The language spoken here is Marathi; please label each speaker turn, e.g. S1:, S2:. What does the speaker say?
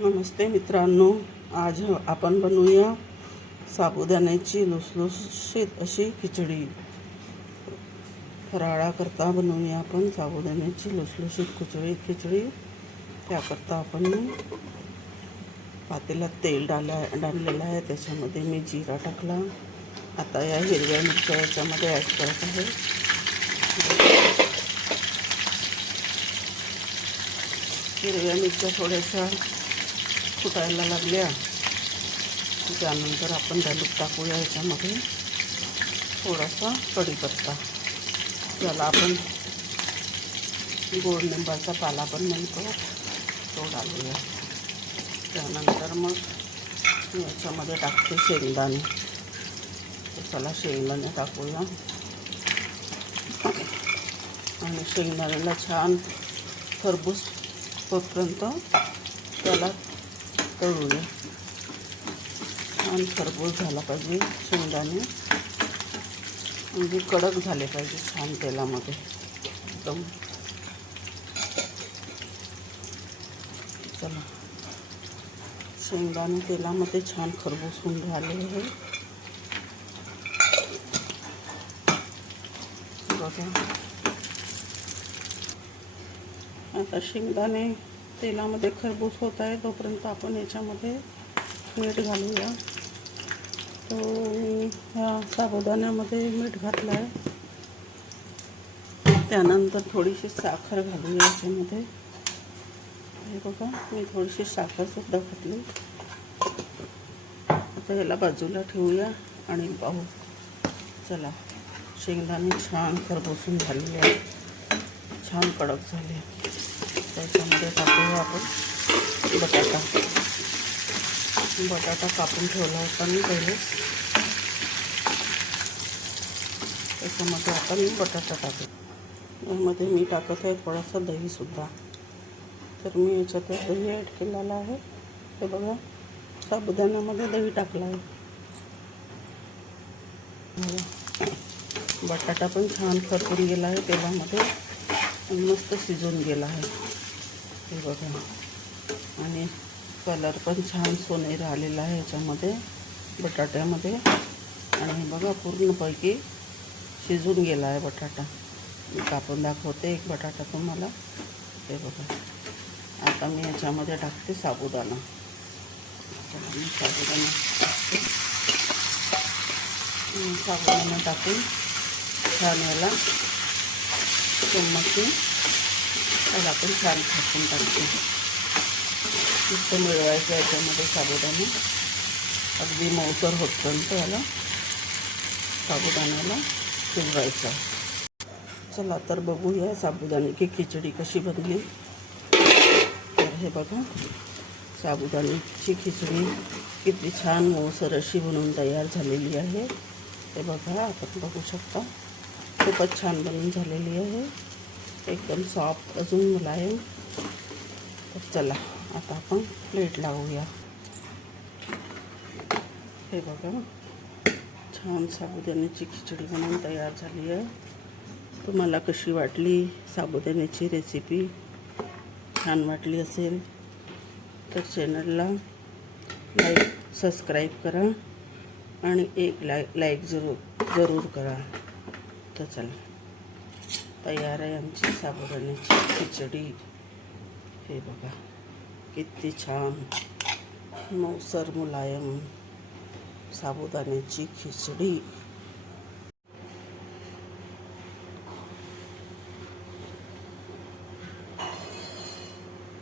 S1: नमस्ते मित्रांनो आज आपण बनवूया साबुदाण्याची लुसलुशीत अशी खिचडी. फराळाकरता बनवूया आपण साबुदाण्याची लुसलुशीत खिचडी. खिचडी त्याकरता आपण पातेल्यात तेल डाला डाललेलं आहे त्याच्यामध्ये मी जिरा टाकला. आता या हिरव्या मिरच्या याच्यामध्ये ॲड करत आहे. हिरव्या मिरच्या थोड्याशा फुटायला लागल्या. त्यानंतर आपण डालूक टाकूया याच्यामध्ये थोडासा कढीपत्ता. ज्याला आपण गोड लिंबाचा पाला पण म्हणतो तो घालूया. त्यानंतर मग याच्यामध्ये टाकते शेंगदाणे. त्याला शेंगदाणे टाकूया. आणि शेंगदाण्याला छान खरबूस होतपर्यंत त्याला तळूया छान म्हणजे कडक झाले छान तेलामध्ये. एकदम. चला. शेंगदाणे तेलामध्ये छान खरबूस होऊन राहिले आता तेलामध्ये खरबूज होत आहे तोपर्यंत आपण याच्यामध्ये मीठ घालूया. तो ह्या साबुदाण्यामध्ये मीठ घातलं आहे त्यानंतर थोडीशी साखर घालूया याच्यामध्ये. हे बघा मी थोडीशी साखरसुद्धा घातली. आता याला बाजूला ठेवूया आणि पाहू. चला शेंगदाणे छान खरबसून झालेले आहेत. छान कडक झाले त्याच्यामध्ये टाकूया आपण बटाटा. बटाटा कापून ठेवला होता मी पहिले. त्याच्यामध्ये आपण बटाटा टाकू. यामध्ये मी टाकत आहे थोडासा दहीसुद्धा तर मी याच्यात दही ॲड केलेला आहे. हे बघा साबुदाण्यामध्ये दही टाकला आहे. बटाटा पण छान खरपून गेला आहे. तेलामध्ये मस्त शिजून गेला आहे. हे बघा. आणि कलर पण छान सोनेरी आलेला आहे याच्यामध्ये बटाट्यामध्ये. आणि बघा पूर्णपैकी शिजून गेला आहे बटाटा. मी कापून दाखवते एक बटाटा तुम्हाला. हे बघा. आता मी याच्यामध्ये टाकते साबुदाणा. मी साबुदाणा. टाकते साबुदाणा टाकून छान याला चम्मची त्याला आपण छान थापून टाकते नुसतं मिळवायचं याच्यामध्ये साबुदाणा अगदी मऊसर होतपर्यंत याला साबुदाण्याला शिजवायचं चला तर बघूया साबुदाण्याची खिचडी कशी बनली तर हे बघा खिचडी। किती छान मऊसर अशी बनवून तयार झालेली आहे। हे बघा, आपण शकता, खूपच छान बनवून झालेली आहे. एकदम सॉफ्ट अजून मुलायम तर चला आता आपण प्लेट लावूया. हे बघा छान साबुदाण्याची खिचडी बनवून तयार झाली आहे. तुम्हाला कशी वाटली साबुदाण्याची रेसिपी छान वाटली असेल तर चॅनलला लाईक सबस्क्राईब करा आणि एक लाईक लाईक जरूर जरूर करा. तर चला. तयार आहे आमची साबुदाण्याची खिचडी. हे बघा किती छान. मऊसर मुलायम साबुदाण्याची खिचडी.